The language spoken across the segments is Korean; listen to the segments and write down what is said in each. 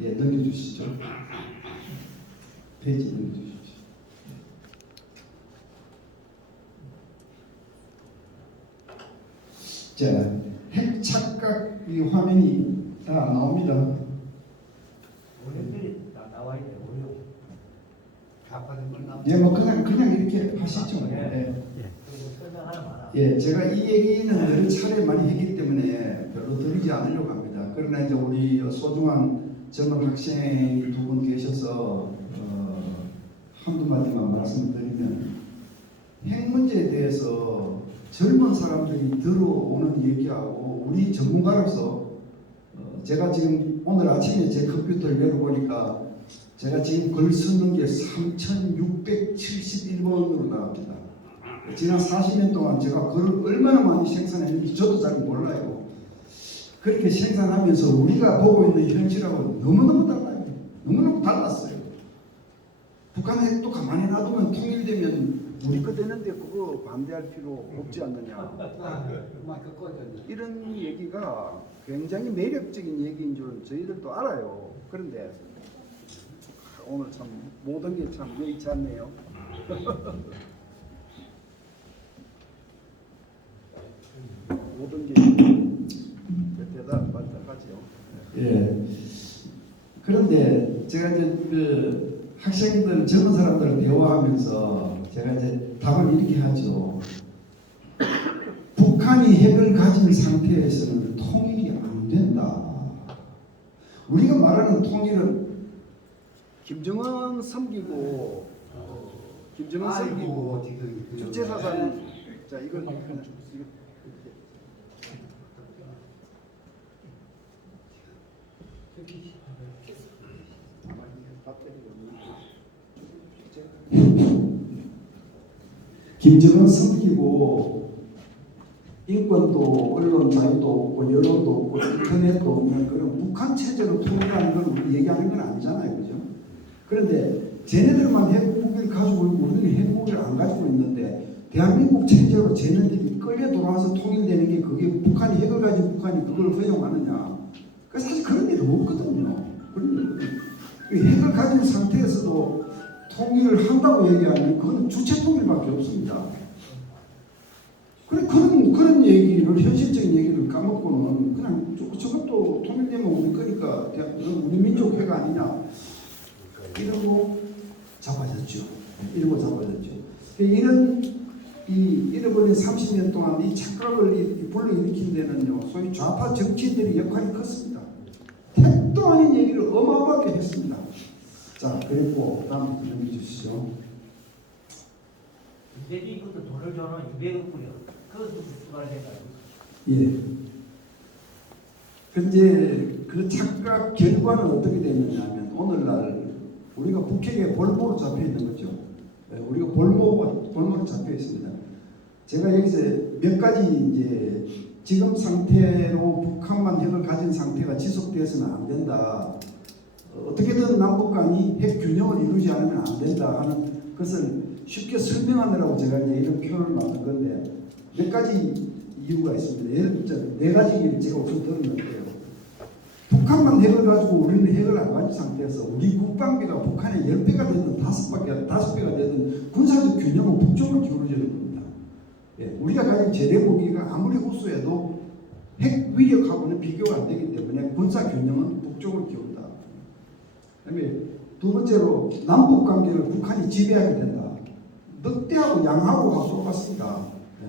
예, 넘겨주시죠. 페이지 넘겨주십시오. 자, 핵 착각 이 화면이 다 나옵니다. 오염들이 나와 있네. 오염. 가파른 건 나. 예, 뭐 그냥 이렇게 하시죠. 예. 설명 하나 많아. 예, 제가 이 얘기는 여러 차례 많이 했기 때문에 별로 드리지 않으려고 합니다. 그러나 이제 우리 소중한 젊은 학생이 두 분 계셔서 한두 마디만 말씀을 드리면, 핵 문제에 대해서 젊은 사람들이 들어오는 얘기하고 우리 전문가로서 제가 지금 오늘 아침에 제 컴퓨터를 열어보니까 제가 지금 글 쓰는 게 3671번으로 나옵니다. 지난 40년 동안 제가 글을 얼마나 많이 생산했는지 저도 잘 몰라요. 그렇게 생산하면서 우리가 보고 있는 현실하고 너무너무 달라요. 너무너무 달랐어요. 북한 핵도 가만히 놔두면 통일되면 우리 거 되는데 그거 반대할 필요 없지 않느냐. 이런 얘기가 굉장히 매력적인 얘기인 줄 저희들도 알아요. 그런데 오늘 참 모든 게 참 여의치 않네요. 모든 게 대답하지요. 예. 그런데 제가 이제 그 학생들, 젊은 사람들 대화하면서 제가 이제 답을 이렇게 하죠. 북한이 핵을 가진 상태에서는 통일이 안 된다. 우리가 말하는 통일은 김정은 섬기고, 김정은 섬기고 주체사상. 자, 이걸 김정은 섬기고 인권도 언론 자유도 없고 여론도 없고 인터넷도 없는 그런 북한 체제로 통일하는 걸 우리 얘기하는 건 아니잖아요, 그죠? 그런데 쟤네들만 핵무기를 가지고 있고 우리는 핵무기를 안 가지고 있는데 대한민국 체제로 쟤네들이 끌려 들어와서 통일되는 게 그게 북한이 핵을 가진 북한이 그걸 허용하느냐? 그 사실 그런 일이 없거든요. 그런 일. 핵을 가진 상태에서도 통일을 한다고 얘기하면 그건 주체 통일밖에 없습니다. 그런 얘기를, 현실적인 얘기를 까먹고는 그냥 저것도 통일되면 우리 거니까 우리 민족 해가 아니냐 이러고 잡아졌죠. 이러고 잡아졌죠. 이런 이 잃어버린 30년 동안 이 착각을 불러일으킨 데는요, 소위 좌파 정치인들의 역할이 컸습니다. 택도 아닌 얘기를 어마어마하게 했습니다. 자, 그리고 다음 넘겨주시죠. 이대리부터 돈을 줘는 200억 불이요. 그것도 수반을 해가지고. 예. 근데 그 착각 결과는 어떻게 됐느냐면 오늘날 우리가 북핵에 볼모로 잡혀 있는 거죠. 우리가 볼모로 잡혀 있습니다. 제가 여기서 몇 가지 이제 지금 상태로 북한만 핵을 가진 상태가 지속되어서는 안 된다. 어떻게든 남북 간이 핵 균형을 이루지 않으면 안 된다 하는 것을 쉽게 설명하느라고 제가 이제 이런 표현을 만든 건데 몇 가지 이유가 있습니다. 예를 들어 네 가지를 제가 우선 들었는데요. 북한만 핵을 가지고 우리는 핵을 안 가진 상태에서 우리 국방비가 북한의 10배가 되든 5배가 되든 군사적 균형은 북쪽으로 기울어지는 겁니다. 예, 우리가 가진 재래 무기가 아무리 우수해도 핵 위력하고는 비교가 안 되기 때문에 군사 균형은 북쪽으로 기울다. 그다음에 두 번째로 남북 관계를 북한이 지배하게 된다. 늑대하고 양하고 똑같습니다. 예.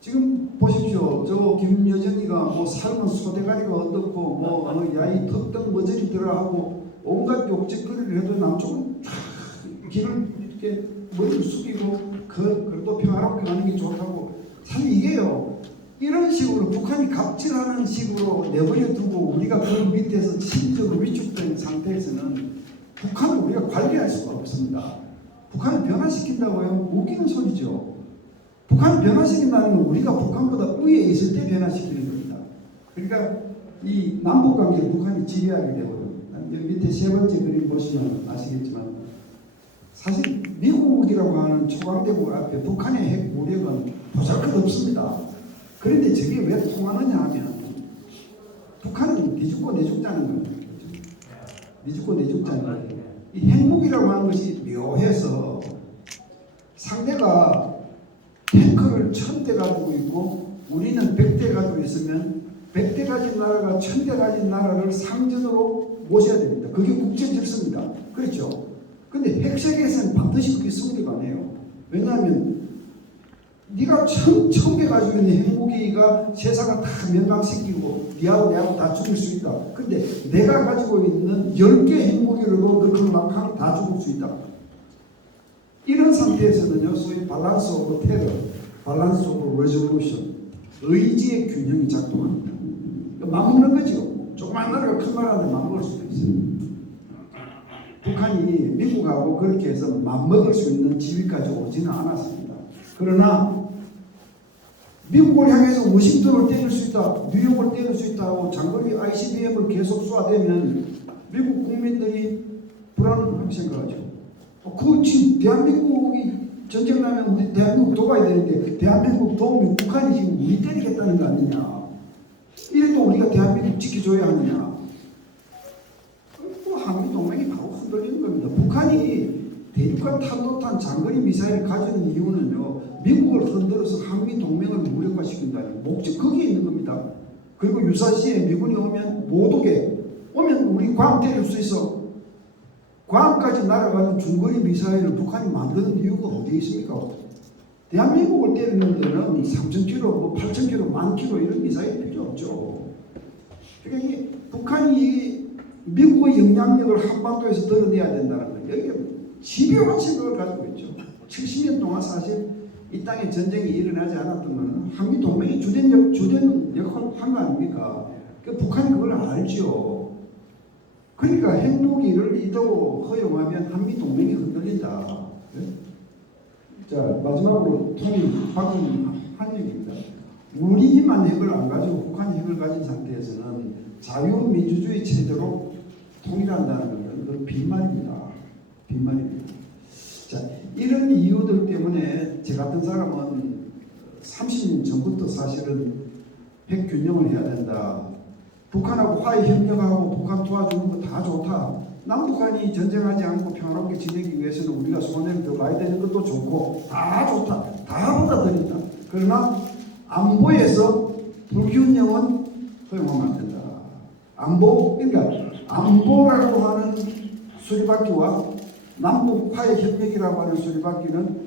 지금 보십시오. 저 김여정이가 뭐 삶은 소대가리가 어떻고 야이 턱등 머저리들어 하고 온갖 욕짓거리를 해도 남쪽은 길을 이렇게 머리를 숙이고 그래도 평화롭게 가는 게 좋다고. 사실 이게요, 이런 식으로 북한이 갑질하는 식으로 내버려 두고 우리가 그 밑에서 심리적으로 위축된 상태에서는 북한을 우리가 관리할 수가 없습니다. 북한을 변화시킨다고요? 웃기는 소리죠. 북한을 변화시킨다는 건 우리가 북한보다 위에 있을 때 변화시키는 겁니다. 그러니까 이 남북관계를 북한이 지배하게 되고요. 여기 밑에 세 번째 그림 보시면 아시겠지만 사실 미국이라고 하는 초강대국 앞에 북한의 핵 무력은 보잘것 없습니다. 그런데 저게 왜 통하느냐 하면 북한은 뒤죽고 내죽자는 겁니다. 네 죽고 내 죽잖아요. 네. 이 핵무기라고 하는 것이 묘해서 상대가 탱크를 1000대 가지고 있고 우리는 100대 가지고 있으면 100대 가진 나라가 1000대 가진 나라를 상전으로 모셔야 됩니다. 그게 국제 질서입니다. 그렇죠? 근데 핵세계에서는 반드시 그게 성립 안 해요. 왜냐하면 네가 1000개 가지고 있는 핵무기가 세상을 다 멸망시키고 니하고 내하고 다 죽일 수 있다. 근데 내가 가지고 있는 10개 핵무기로도 너를 다 죽일 수 있다. 이런 상태에서는요, 소위 밸런스 오브 테러, 밸런스 오브 레졸루션, 의지의 균형이 작동합니다. 맞먹는 거죠. 조그만 나라가 큰 나라한테 맞먹을 수도 있어요. 북한이 미국하고 그렇게 해서 맞먹을 수 있는 지위까지 오지는 않았습니다. 그러나 미국을 향해서 워싱턴을 때릴 수 있다, 뉴욕을 때릴 수 있다고 장거리 ICBM을 계속 쏴대면 미국 국민들이 불안하게 생각하죠. 그 지금 대한민국이 전쟁 나면 우리 대한민국 도와야 되는데 대한민국 도우면 북한이 지금 우리 때리겠다는 거 아니냐. 이래도 우리가 대한민국 지켜줘야 하느냐. 한미 동맹이 바로 흔들리는 겁니다. 북한이 대륙간 탄도탄 장거리 미사일을 가지는 이유는요, 미국을 흔들어서 한미 동맹을 무력화시킨다는 목적 거기에 있는 겁니다. 그리고 유사시에 미군이 오면 못 오게 오면 우리 괌 때릴 수 있어. 괌까지 날아가는 중거리 미사일을 북한이 만드는 이유가 어디에 있습니까? 대한민국을 때리는 데는 3,000km, 뭐 8,000km, 10,000km 이런 미사일이 필요 없죠. 그러니까 이 북한이 미국의 영향력을 한반도에서 드러내야 된다는 거예요. 여기에 집요한 생각을 가지고 있죠. 70년 동안 사실 이 땅에 전쟁이 일어나지 않았던 한미 동맹이 주된 역할을 한 거 아닙니까? 그러니까 북한이 그걸 알죠. 그러니까 핵무기를 이대로 허용하면 한미 동맹이 흔들린다. 네? 자, 마지막으로 박은 한 얘기입니다. 우리만 핵을 안 가지고 북한이 핵을 가진 상태에서는 자유민주주의 체제로 통일한다는 것은 빈말입니다. 빈말입니다. 자, 이런 이유들 때문에 저 같은 사람은 30년 전부터 사실은 핵 균형을 해야 된다. 북한하고 화해 협력하고 북한 도와주는 거 다 좋다. 남북한이 전쟁하지 않고 평화롭게 지내기 위해서는 우리가 손해를 더 봐야 되는 것도 좋고 다 좋다. 다 받아들인다. 그러나 안보에서 불균형은 허용하면 안 된다. 안보, 그러니까 안보라고 하는 수리바퀴와 남북 화해 협력이라고 하는 수리바퀴는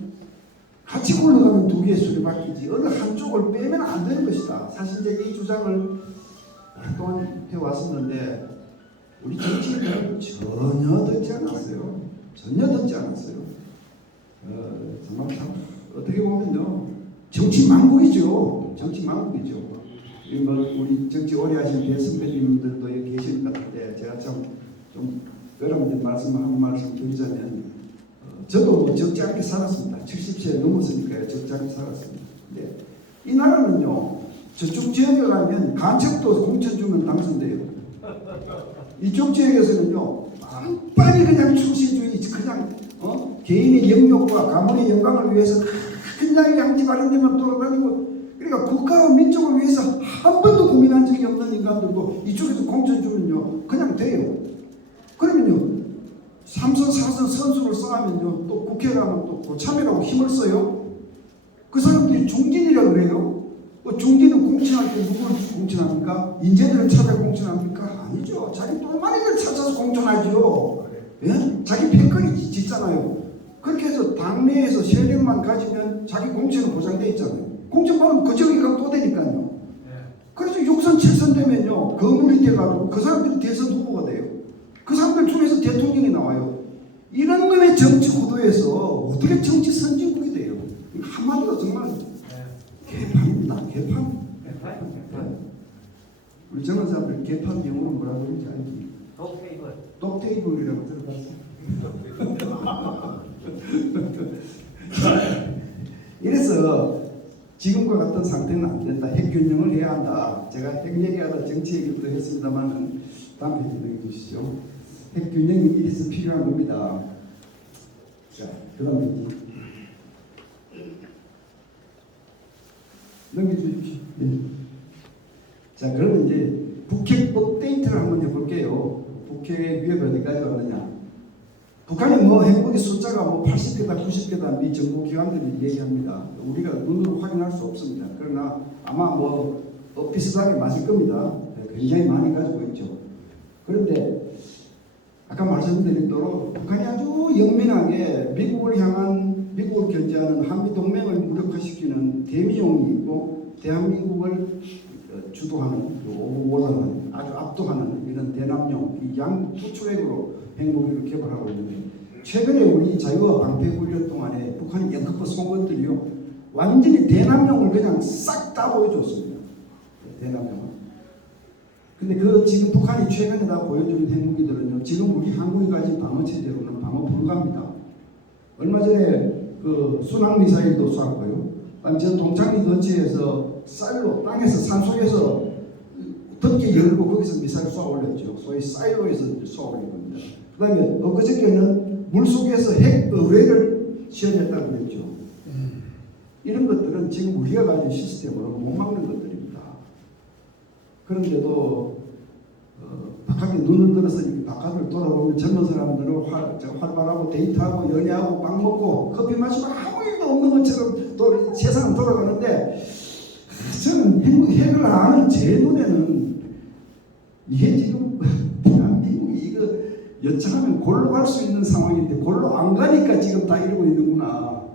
같이 굴러가는 두 개의 수리바퀴지 어느 한쪽을 빼면 안 되는 것이다. 사실 이제 이 주장을 오랫동안 해왔었는데 우리 정치인들은 전혀 듣지 않았어요. 전혀 듣지 않았어요. 정말 참 어떻게 보면요, 정치 망국이죠. 정치 망국이죠. 우리 정치 오래 하신 대선배님들도 여기 계실 것 같은데 제가 참 좀 여러분들 한 말씀 드리자면 저도 뭐 적지 않게 살았습니다. 70세 넘었으니까요. 적지 않게 살았습니다. 근데 이 나라는요, 저쪽 지역에 가면 간첩도 공천 주면 당선돼요. 이쪽 지역에서는요, 빨리 그냥 출시주의, 그냥 개인의 영역과 가문의 영광을 위해서 그냥 양지바른 데만 돌아다니고, 그러니까 국가와 민족을 위해서 한 번도 고민한 적이 없는 인간들도 이쪽에서 공천 주면요, 그냥 돼요. 그러면요, 3선, 4선 선수를 쌓으면요, 또 국회 가면 또 고참이라고 힘을 써요. 그 사람들이 중진이라고 그래요. 중진은 공천할 때 누구를 공천합니까? 인재들을 찾아 공천합니까? 아니죠. 자기 똘마니를 찾아서 공천하죠. 예? 자기 패거리 짓잖아요. 그렇게 해서 당내에서 세력만 가지면 자기 공천은 보장돼 있잖아요. 공천 받으면 그 지역에 가면 또 되니까요. 그래서 6선, 7선 되면요, 거물이 돼가지고 그 사람들이 대선 후보가 돼요. 그 사람들 중에서 대통령이 나와요. 이런 놈의 정치 구도에서 어떻게 정치 선진국이 돼요? 한마디로 정말 개판입니다. 개판. 우리 젊은 사람들 개판 영어로 뭐라고 그러는지 알지? 독테이블. 독테이블이라고 들어봤어. 이래서 지금과 같은 상태는 안 된다. 핵 균형을 해야 한다. 제가 핵 얘기하다 정치 얘기부터 했습니다만 다음 페이지 넘겨주시죠. 핵 균형이 이래서 필요한 겁니다. 자, 그 다음 페이지 넘겨주십시오. 네. 자, 그러면 이제 북핵 업데이트를 한번 해볼게요. 북핵의 위협이 어디까지 왔느냐? 북한이 뭐 핵무기 숫자가 뭐 80개다 90개다 미 정부 기관들이 얘기합니다. 우리가 눈으로 확인할 수 없습니다. 그러나 아마 뭐 비슷하게 맞을 겁니다. 굉장히 많이 가지고 있죠. 그런데 아까 말씀드린 대로 북한이 아주 영민하게 미국을 견제하는 한미 동맹을 무력화시키는 대미용이 있고 대한민국을 주도하는 오버하는 아주 압도하는 이런 대남용 이 양 투초액으로 핵무기를 개발하고 있는데 최근에 우리 자유와 방패 훈련 동안에 북한이 연극과 쏜 것들이요 완전히 대남용을 그냥 싹 다 보여줬습니다. 대남용을. 근데 그 지금 북한이 최근에 다 보여준 핵무기들은요 지금 우리 한국이 가진 방어 체제로는 방어 불가합니다. 얼마 전에 그 순항 미사일도 쐈고요. 저 동창리 근처에서 쌀로 땅에서 산속에서 덮개 열고 거기서 미사일 쏘아 올렸죠. 소위 사이로에서 쏘아 올린 겁니다. 그 다음에 엊그저께는 물속에서 핵 의뢰를 시연했다고 그랬죠. 이런 것들은 지금 우리가 가진 시스템으로 못 막는 것들입니다. 그런데도 바깥에 눈을 들어서 바깥을 돌아보면 젊은 사람들은 활발하고 데이트하고 연애하고 빵 먹고 커피 마시고 아무 일도 없는 것처럼 또 세상은 돌아가는데 저는 핵을 아는 제 눈에는 이게 지금 대한민국이 이거 여차하면 골로 갈 수 있는 상황인데 골로 안 가니까 지금 다 이러고 있는구나.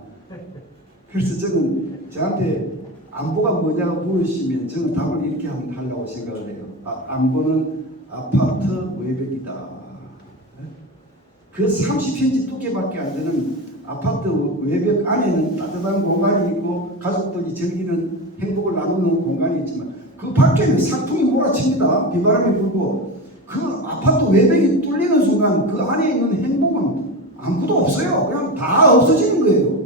그래서 저는 저한테 안보가 뭐냐고 물으시면 저는 답을 이렇게 하려고 생각을 해요. 안보는 아파트 외벽이다. 그 30cm 두께밖에 안 되는 아파트 외벽 안에는 따뜻한 공간이 있고 가족들이 즐기는 행복을 나누는 공간이 있지만 그 밖에는 산풍이 몰아칩니다. 비바람이 불고 그 아파트 외벽이 뚫리는 순간 그 안에 있는 행복은 아무것도 없어요. 그냥 다 없어지는 거예요.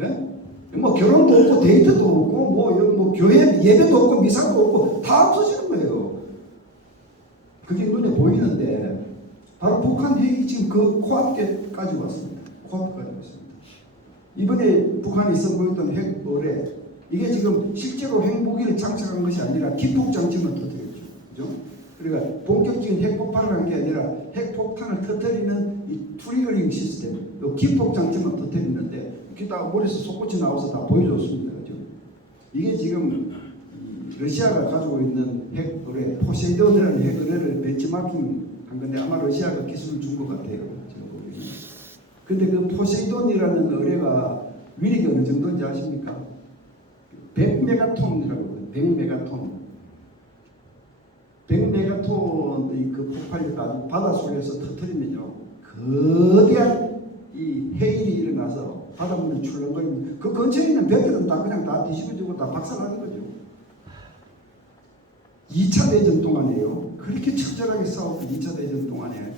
예? 뭐 결혼도 없고 데이트도 없고 뭐 교회 예배도 없고 미사도 없고 다 없어지는 거예요. 그게 눈에 보이는데 바로 북한 핵이 지금 그 코앞에까지 왔습니다. 코앞까지 왔습니다. 이번에 북한이 선보였던 핵 의뢰 이게 지금 실제로 핵무기를 장착한 것이 아니라 기폭장치만 터뜨렸죠. 그죠? 그러니까 본격적인 핵폭발을 한 게 아니라 핵폭탄을 터뜨리는 이 트리거링 시스템, 기폭장치만 터뜨리는데 기타 머리에서 솟구치 나와서 다 보여줬습니다. 그죠? 이게 지금 러시아가 가지고 있는 핵 의뢰, 포세이돈이라는 핵 의뢰를 벤치마킹 한 건데 아마 러시아가 기술을 준 것 같아요. 제가 보기에는. 근데 그 포세이돈이라는 의뢰가 위력이 어느 정도인지 아십니까? 100메가톤이라고 해요. 100메가톤. 100메가톤의 그 폭발이 바닷속에서 터뜨리면요. 거대한 이 해일이 일어나서 바닷물이 출렁거리면 그 근처에 있는 벽들은 다 그냥 다 뒤집어지고 다 박살나는 거죠. 2차 대전 동안에요. 그렇게 처절하게 싸웠던 2차 대전 동안에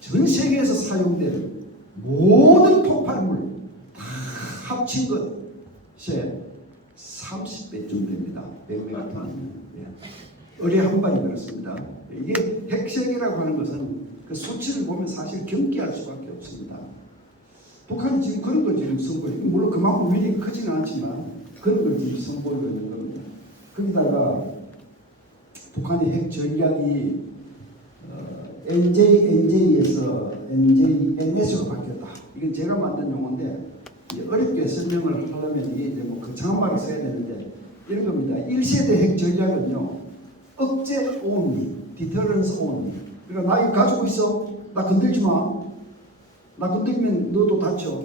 전 세계에서 사용된 모든 폭발물 다 합친 것이 30배쯤 됩니다. 100메가톤. 의뢰 한 발이 그렇습니다. 이게 핵세계라고 하는 것은 그 수치를 보면 사실 경계할 수밖에 없습니다. 북한이 지금 그런 걸 지금 선보이고 물론 그만큼 위력이 크지는 않지만 그런 걸 지금 선보이고 있는 겁니다. 거기다가 북한의 핵 전략이 NJ에서 NS로 바뀌었다. 이건 제가 만든 용어인데 어렵게 설명을 하려면 이게 이제 뭐 거창한 말을 써야 되는데 이런 겁니다. 1세대 핵 전략은요. 억제 only, deterrence only. 그러니까 나 이거 가지고 있어. 나 건들지 마. 나 건들면 너도 다쳐.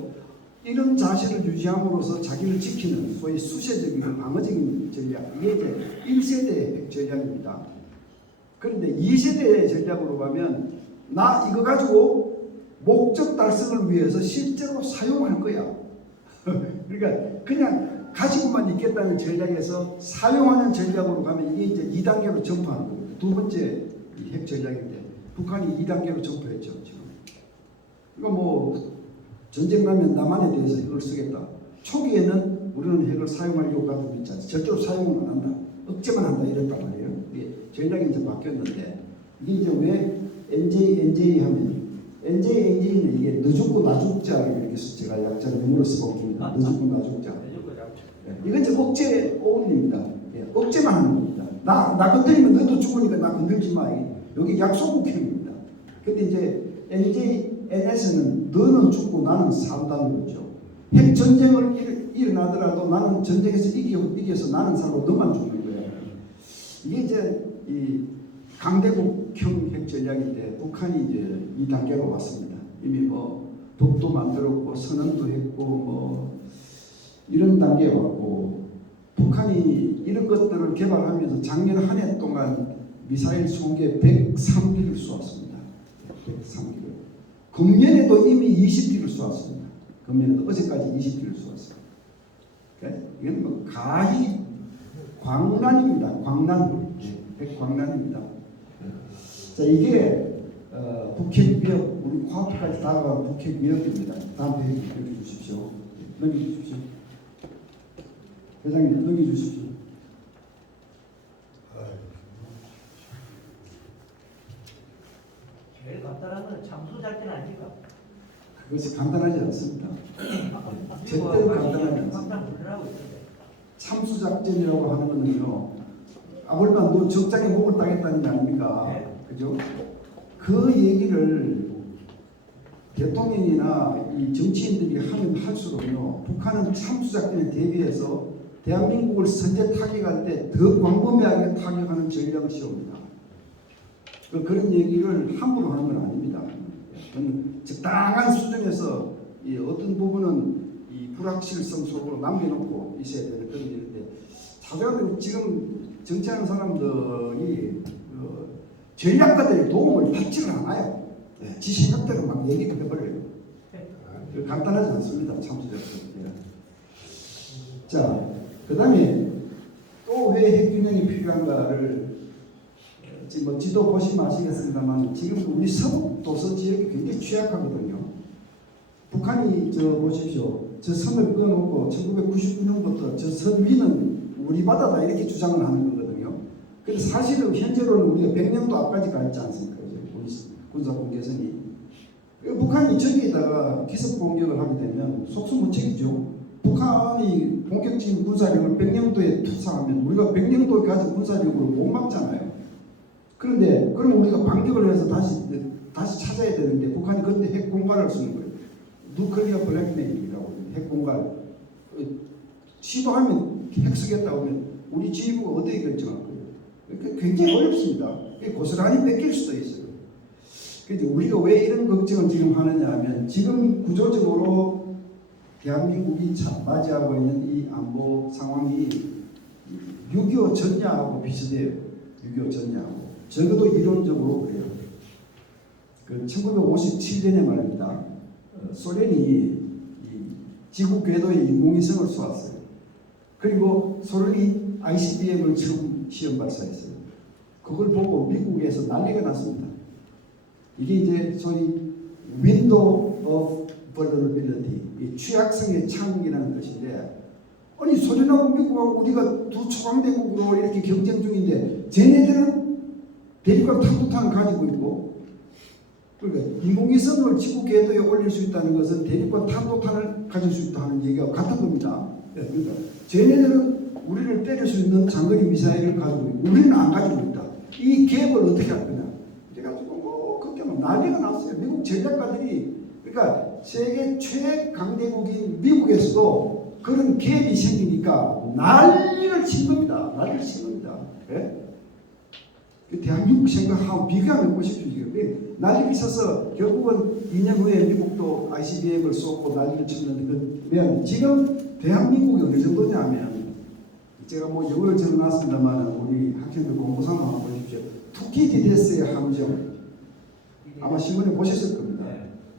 이런 자세를 유지함으로써 자기를 지키는 소위 수세적이고 방어적인 전략. 이게 이제 1세대 핵 전략입니다. 그런데 2세대 전략으로 가면 나 이거 가지고 목적 달성을 위해서 실제로 사용할 거야. 그러니까 그냥 가지고만 있겠다는 전략에서 사용하는 전략으로 가면 이게 이제 2단계로 점프하는 겁니다. 두 번째 핵 전략인데 북한이 2단계로 점프했죠. 지금. 그러니까 뭐 전쟁 나면 남한에 대해서 핵을 쓰겠다. 초기에는 우리는 핵을 사용할 효과도 있지 않습니까? 절대로 사용은 안 한다. 억제만 한다 이랬단 말이에요. 이게 전략이 이제 바뀌었는데 이게 이제 왜 NJ 하면 NJ는 이게 너죽고 나죽자를 이렇게 제가 약자를 영어로 써볼게요. 너죽고 나죽자. 이건 이제 억제 오운입니다. 억제만 하는 겁니다. 나 건드리면 너도 죽으니까 나 건들지 마. 여기 약소국형입니다. 근데 이제 NJN에서는 너는 죽고 나는 산다는 거죠. 핵 전쟁을 일어나더라도 나는 전쟁에서 이겨서 나는 살고 너만 죽는 거예요. 이게 이제 이 강대국형 핵 전략인데 북한이 이제 이 단계로 왔습니다. 이미 뭐 법도 만들었고 선언도 했고 뭐 이런 단계에 왔고 북한이 이런 것들을 개발하면서 작년 한 해 동안 미사일 총계 103기를 쏘았습니다. 103기를. 금년에도 이미 20기를 쏘았습니다. 금년에도 어제까지 20기를 쏘았습니다. 그러니까 이건 뭐 가히 광란입니다. 광란. 백광란입니다. 자, 이게 북핵 위협, 우리 코앞까지 다가간 북핵 위협입니다. 다음 페이지 넘겨주십시오. 넘겨주십시오. 회장님 넘겨주십시오. 제일 간단한 건 잠수 잘 때는 아닙니까? 그것이 간단하지 않습니다. 절대로 간단하지 않습니다. 깜짝 놀라고 있던데. 참수작전이라고 하는 거는요, 얼마 너 적장에 목을 따겠다는 게 아닙니까? 네. 그죠? 그 얘기를 대통령이나 이 정치인들이 하면 할수록요, 북한은 참수작전에 대비해서 대한민국을 선제 타격할 때 더 광범위하게 타격하는 전략을 세웁니다. 그런 얘기를 함부로 하는 건 아닙니다. 적당한 수준에서 이 어떤 부분은 이 불확실성 속으로 남겨놓고 있어야 되는 그런 일인데, 자주로 지금 정치하는 사람들이 전략가들의 도움을 받지를 않아요. 지 생각대로 막 얘기를 해버려요. 간단하지 않습니다. 참수작전. 자, 그 다음에 또 왜 핵균형이 필요한가를 지금 뭐 지도 보시면 아시겠습니다만 지금 우리 서북 도서 지역이 굉장히 취약하거든요. 북한이 저 보십시오. 저 선을 그어놓고 1999년부터 저 선 위는 우리 바다다 이렇게 주장을 하는 거거든요. 근데 사실은 현재로는 우리가 100년도 앞까지 가 있지 않습니까? 우리 군사 공개선이. 북한이 저기에다가 기습 공격을 하게 되면 속수무책이죠. 북한이 본격적인 군사력을 100년도에 투사하면 우리가 100년도에 가진 군사력으로 못 막잖아요. 그런데 그럼 우리가 반격을 해서 다시 찾아야 되는데 북한이 그때 핵 공갈을 쓰는 거예요. 누클리어 블랙메일이라고 핵 공갈. 시도하면 핵 쓰겠다고 하면 우리 지휘부가 어떻게 결정할 거예요? 그러니까 굉장히 어렵습니다. 고스란히 뺏길 수도 있어요. 그래서 우리가 왜 이런 걱정을 지금 하느냐 하면 지금 구조적으로 대한민국이 맞이하고 있는 이 안보 상황이 6.25 전야하고 비슷해요. 6.25 전야하고. 적어도 이론적으로 그래요. 그 1957년에 말입니다. 소련이 지구 궤도에 인공위성을 쏘았어요. 그리고 소련이 ICBM을 처음 시험 발사했어요. 그걸 보고 미국에서 난리가 났습니다. 이게 이제 소위 Window of Vulnerability, 취약성의 창이라는 뜻인데, 아니 소련하고 미국하고 우리가 두 초강대국으로 이렇게 경쟁 중인데 쟤네들은 대륙간 탄도탄을 가지고 있고, 그러니까 인공위성을 지구 궤도에 올릴 수 있다는 것은 대륙간 탄도탄을 가질 수 있다는 얘기가 같은 겁니다. 그러니까 쟤네들은 우리를 때릴 수 있는 장거리 미사일을 가지고 있고 우리는 안 가지고 있다. 이 갭을 어떻게 할 거냐? 그래가지고 뭐 그때 난리가 났어요. 미국 전략가들이, 그러니까 세계 최강대국인 미국에서도 그런 갭이 생기니까 난리를 친 겁니다. 난리를 친 겁니다. 예? 대한민국 생각하고 비교하면 보십시오. 지금 난리를 쳐서 결국은 2년 후에 미국도 ICBM을 쏘고 난리를 쳤는데, 그 지금 대한민국이 어느 정도냐면, 제가 뭐 영어를 적어놨습니다만 우리 학생들 공부상을 한번 보십시오. 투키디데스의 함정, 아마 신문에 보셨을 겁니다.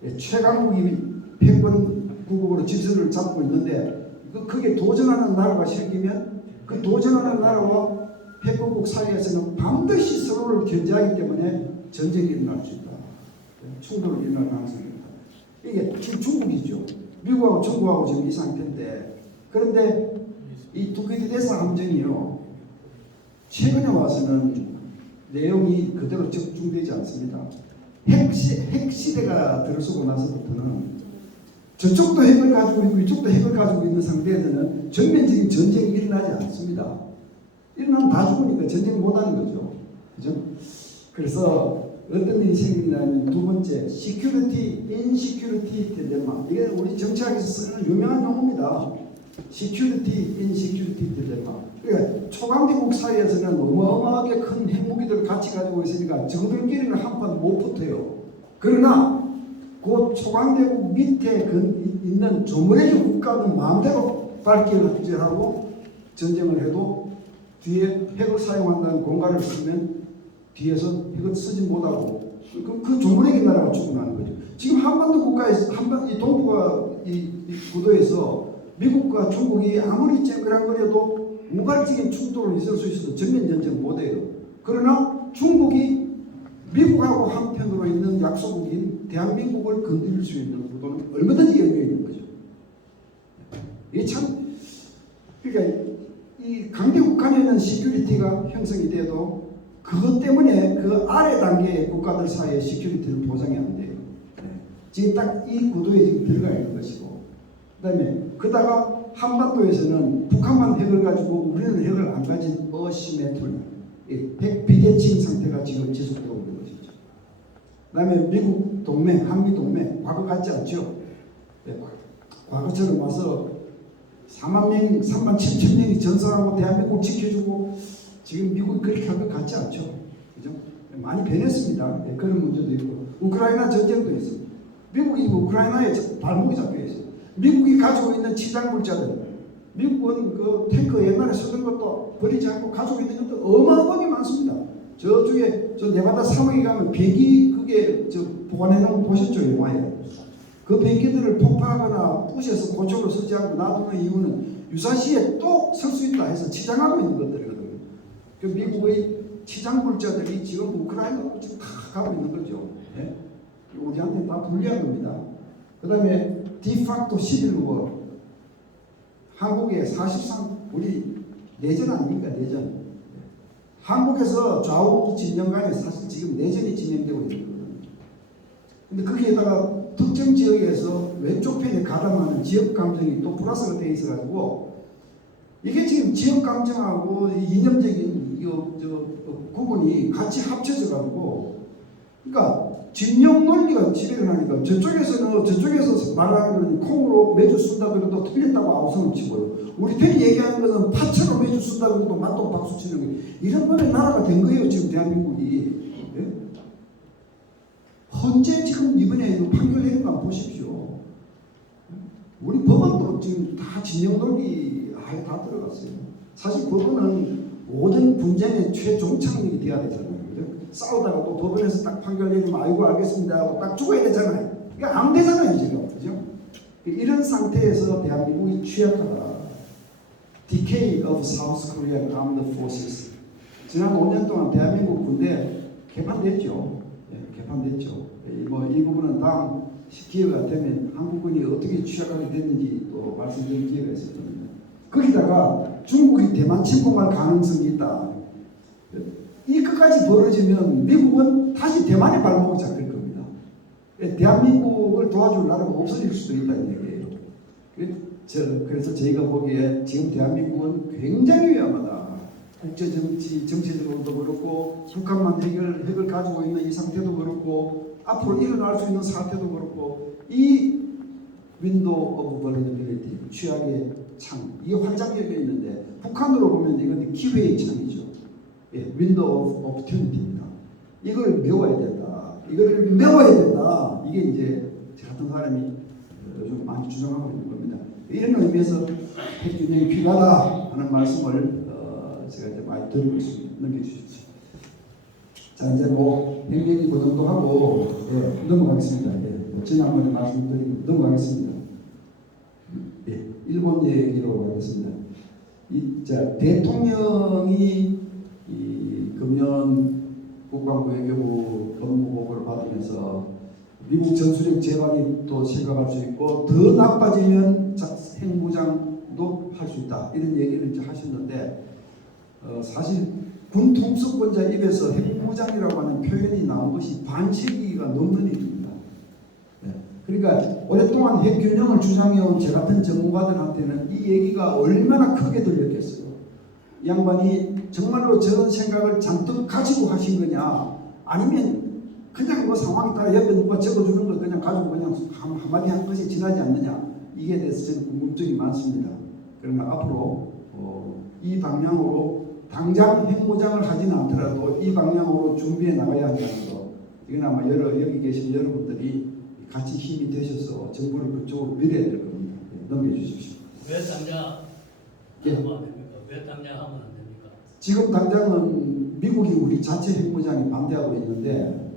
예, 최강국이 패권 국으로 질서를 잡고 있는데 그게 도전하는 나라가 생기면 그 도전하는 나라와 패권국 사이에서는 반드시 서로를 견제하기 때문에 전쟁이 일어날 수 있다. 충돌이 일어날 가능성이 있다. 이게 중국이죠. 미국하고 중국하고 지금 이 상태인데, 그런데 이 투키디데스 함정이요, 최근에 와서는 내용이 그대로 적중되지 않습니다. 핵시대가 들어서고 나서부터는 저쪽도 핵을 가지고 있고 이쪽도 핵을 가지고 있는 상태에서는 전면적인 전쟁이 일어나지 않습니다. 일어나면 다 죽으니까 전쟁을 못하는 거죠. 그죠? 그래서 어떤 일이 생기냐면 두 번째, security, insecurity 딜레마. 이게 우리 정치학에서 쓰는 유명한 용어입니다. security, insecurity 딜레마. 그러니까 초강대국 사이에서는 어마어마하게 큰 핵무기들을 같이 가지고 있으니까 저들끼리는 한판 못 붙어요. 그러나 그 초강대국 밑에 있는 조물의 국가는 마음대로 발길하고 전쟁을 해도 뒤에 핵을 사용한다는 공간을 쓰면 뒤에서 핵을 쓰지 못하고 그 조물의 나라가 죽어나는 거죠. 지금 한반도 국가에서 이 동북아 이 구도에서 미국과 중국이 아무리 쨍그랑거려도 우발적인 충돌은 있을 수 있어도 전면 전쟁 못해요. 그러나 중국이 미국하고 한편으로 있는 약소국인 대한민국을 건드릴 수 있는 구도는 얼마든지 열려 있는 거죠. 이게 참 그러니까 이 강대국 간에는 시큐리티가 형성이 돼도 그것 때문에 그 아래 단계의 국가들 사이의 시큐리티는 보장이 안 돼요. 지금 딱 이 구도에 지금 들어가 있는 것이고, 그다음에 그다가 한반도에서는 북한만 핵을 가지고 우리는 핵을 안 가진 어시메트리, 핵 비대칭 상태가 지금 지속되고 있는 것이죠. 그다음에 미국 동맹, 한미 동맹 과거 같지 않죠? 과거처럼 와서 3만 7천 명이 전사하고 대한민국을 지켜주고 지금 미국이 그렇게 할 것 같지 않죠? 그죠? 많이 변했습니다. 그런 문제도 있고 우크라이나 전쟁도 있습니다. 미국이 우크라이나에 발목이 잡혀 있어요. 미국이 가지고 있는 치장물자들, 미국은 그 탱크 옛날에 쓰던 것도 버리지 않고 가지고 있는 것도 어마어마하게 많습니다. 저쪽에 저 네바다 사막에 가면 비행기 그게 저 보관해 놓은 거 보셨죠? 영화에. 그 비행기들을 폭파하거나 부셔서 고초로 쓰지 않고 놔두는 이유는 유사시에 또 설 수 있다 해서 치장하고 있는 것들이거든요. 그 미국의 치장물자들이 지금 우크라이나로 지금 다 가고 있는 거죠. 네? 우리한테 다 불리한 겁니다. 그 다음에 디팍토 11월 한국에 사실상 우리 내전 아닙니까? 내전. 한국에서 좌우 진영 간에 사실 지금 내전이 진행되고 있는 거거든요. 근데 거기에다가 특정 지역에서 왼쪽 편에 가담하는 지역 감정이 또 플러스가 되어 있어가지고 이게 지금 지역 감정하고 이념적인 구분이 같이 합쳐져가지고 그러니까 진영 논리가 지배를 하니까 저쪽에서 말하는 건 콩으로 매주 쓴다 그래도 틀렸다고 아우성을 치고요. 우리 편이 얘기하는 것은 파처로 매주 쓴다 그래도 맞다고 박수 치는 거예요. 이런 번의 나라가 된 거예요. 지금 대한민국이. 예? 헌재 지금 이번에 판결 내린 거 보십시오. 우리 법원도 지금 다 진영 논리 아예 다 들어갔어요. 사실 법원은 모든 분쟁의 최종착역이 돼야 되잖아요. 그죠? 싸우다가 또 법원에서 딱 판결 내리면 아이고 알겠습니다 하고 딱 죽어야 되잖아요. 그러니까 안 되잖아요 지금. 그죠? 이런 상태에서 대한민국이 취약하다. Decay of South Korean Armed Forces. 지난 5년 동안 대한민국 군대 개판됐죠. 개판됐죠. 이 부분은 다음 기회가 되면 한국군이 어떻게 취약하게 됐는지 또 말씀드릴 기회가 있을 겁니다. 거기다가 중국이 대만 침공할 가능성이 있다. 이 끝까지 벌어지면 미국은 다시 대만의 발목을 잡힐 겁니다. 대한민국을 도와줄 나라가 없어질 수도 있다는 얘기예요. 그래서 저희가 보기에 지금 대한민국은 굉장히 위험하다. 정치적으로도 그렇고 북한만 핵을 가지고 있는 이 상태도 그렇고 앞으로 일어날 수 있는 사태도 그렇고 이 윈도우 오브 벌리너빌리티 취약의 창 이게 활짝 열려 있는데 북한으로 보면 이건 기회의 창이죠. 윈도우 오브 오퍼튜니티입니다. 이걸 메워야 된다. 이걸 메워야 된다. 이게 이제 저 같은 사람이 요즘 많이 주장하고 있는 겁니다. 이런 의미에서 핵균형이 필요하다 하는 말씀을 제가 이제 많이 드리고 있습니다. 넘겨주십시오. 자 이제 뭐 행정이 그 정도 하고 넘어가겠습니다. 지난번에 말씀드린 넘어가겠습니다. 일본 얘기로 가겠습니다. 대통령이 금년 국방부 외교부 업무 보고를 받으면서 미국 전술핵 재방이 또 생각할 수 있고 더 나빠지면 핵무장도 할 수 있다 이런 얘기를 이제 하셨는데 사실 군 통수권자 입에서 핵무장이라고 하는 표현이 나온 것이 반세기가 넘는 일입니다. 그러니까 오랫동안 핵균형을 주장해온 제 같은 전문가들한테는 이 얘기가 얼마나 크게 들렸겠어요. 이 양반이 정말로 저런 생각을 잔뜩 가지고 하신 거냐 아니면 그냥 뭐 상황에 따라 옆에 누가 적어주는 걸 그냥 가지고 그냥 한마디 한 것이 지나지 않느냐, 이게 대해서 저는 궁금증이 많습니다. 그러나 앞으로 이 방향으로 당장 핵무장을 하지는 않더라도 이 방향으로 준비해 나가야 한다는 거, 이건 아마 여기 계신 여러분들이 같이 힘이 되셔서 정부를 그쪽으로 밀어야 될 겁니다. 넘겨주십시오. 왜 당장 예. 하면 안 됩니까? 왜 당장 하면 안 됩니까? 지금 당장은 미국이 우리 자체 핵무장에 반대하고 있는데,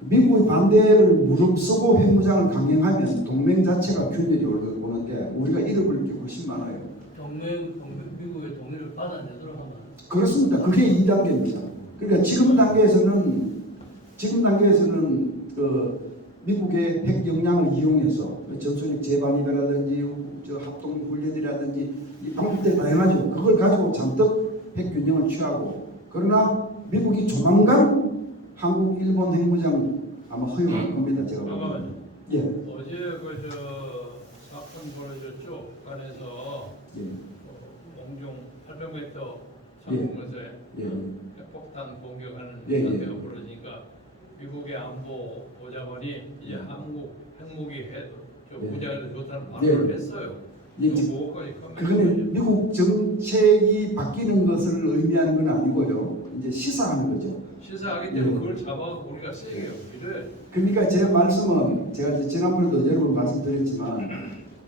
미국의 반대를 무릅쓰고 핵무장을 강행하면 동맹 자체가 균열이 오는데 우리가 잃어버릴 게 훨씬 많아요. 미국의 동의를 받아내도록 하면 그렇습니다. 그게 2단계입니다. 그러니까 지금 단계에서는 그 미국의 핵 역량을 이용해서 전술핵 재반입이라든지 합동 훈련이라든지 이 방법들이 다양하죠. 그걸 가지고 잔뜩 핵 균형을 취하고, 그러나 미국이 조만간 한국, 일본 핵무장 아마 허용할 겁니다. 제가 잠깐만요. 예. 어제 그 사건 벌어졌죠. 북한에서 예. 공중 800m 예. 상공에서 예. 핵폭탄 공격하는 예, 예. 사태가 벌어지니까 미국의 안보 보좌관이 이제 한국 핵무기 예. 무장해도 좋다는 발언을 했어요. 예. 그거까지 그거는 미국 정책이 바뀌는 것을 의미하는 건 아니고요. 이제 시사하는 거죠. 시사하기 때문에 예. 그걸 잡아서 우리가 세게 필요해. 그러니까 제 말씀은 제가 이제 지난번에도 여러 번 말씀드렸지만,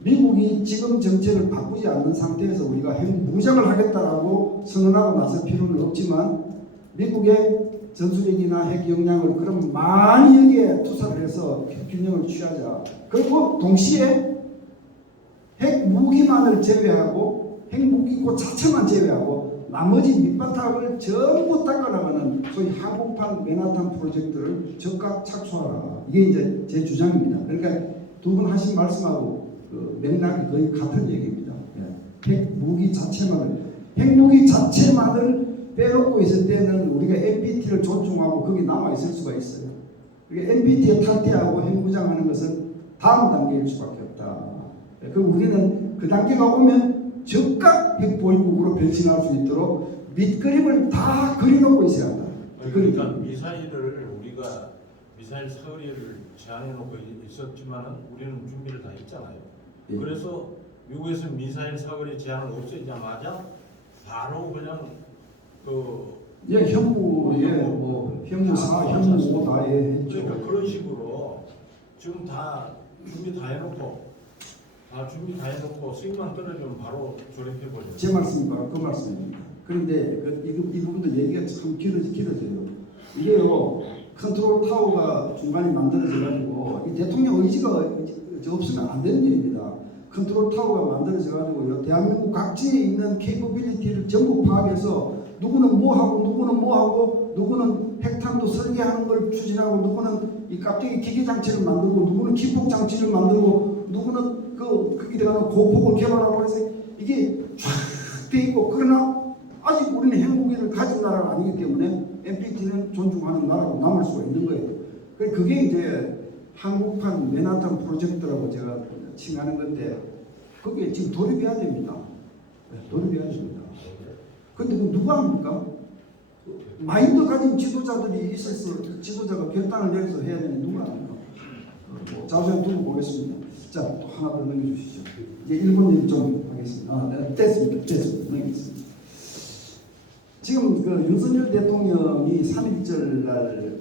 미국이 지금 정책을 바꾸지 않는 상태에서 우리가 핵 무장을 하겠다라고 선언하고 나설 필요는 없지만, 미국의 전술핵이나 핵 역량을 그럼 많이 여기에 투사를 해서 핵 균형을 취하자. 그리고 동시에 핵 무기만을 제외하고, 핵 무기 그 자체만 제외하고 나머지 밑바닥을 전부 닦아나가는 소위 한국판 맨하탄 프로젝트를 즉각 착수하라. 이게 이제 제 주장입니다. 그러니까 두 분 하신 말씀하고 그 맥락이 거의 같은 얘기입니다. 예. 핵 무기 자체만을 빼놓고 있을 때는 우리가 NPT를 존중하고 거기 남아 있을 수가 있어요. 그러니까 NPT에 탈퇴하고 핵무장하는 것은 다음 단계일 수밖에 없다. 그럼 우리는 그 단계가 오면 즉각 핵보유국으로 변신할 수 있도록 밑그림을 다 그려놓고 있어야 한다. 그러니까 미사일을 우리가 미사일 사거리를 제한해놓고 있었지만은 우리는 준비를 다 했잖아요. 예. 그래서 미국에서 미사일 사거리 제한을 없애자마자 바로 그냥 예, 현무, 예, 뭐 현무 4, 현무 5 다 했죠. 그러니까 그런 식으로 지금 다 준비 다 해놓고 수익만 떨어지면 바로 조립해버려요. 제 말씀이 바로 그 말씀입니다. 그런데 이 부분도 얘기가 참 길어져요. 이게요, 컨트롤 타워가 중간에 만들어져가지고 이 대통령 의지가 없으면 안 되는 일입니다. 컨트롤 타워가 만들어져가지고요, 대한민국 각지에 있는 케이퍼빌리티를 전부 파악해서 누구는 뭐 하고 누구는 핵탄두 설계하는 걸 추진하고, 누구는 이 깍두기 기계 장치를 만들고, 누구는 기폭 장치를 만들고, 누구는 거기 들어가는 고폭을 개발하고 해서 이게 쫙 돼 있고, 그러나 아직 우리는 핵무기를 가진 나라가 아니기 때문에 NPT는 존중하는 나라로 남을 수가 있는 거예요. 그게 이제 한국판 맨하탄 프로젝트라고 제가 칭하는 건데, 그게 지금 돌입해야 됩니다. 돌입해야 됩니다. 근데 누가 합니까? 마인드 가진 지도자들이 있어서 지도자가 결단을 내려서 해야 되는 누가 합니까? 자세히 두고 보겠습니다. 자, 또 하나 더 넘겨주시죠. 이제 일본 얘기 좀 하겠습니다. 네, 됐습니다. 넘기겠습니다. 지금 그 윤석열 대통령이 3.1절 날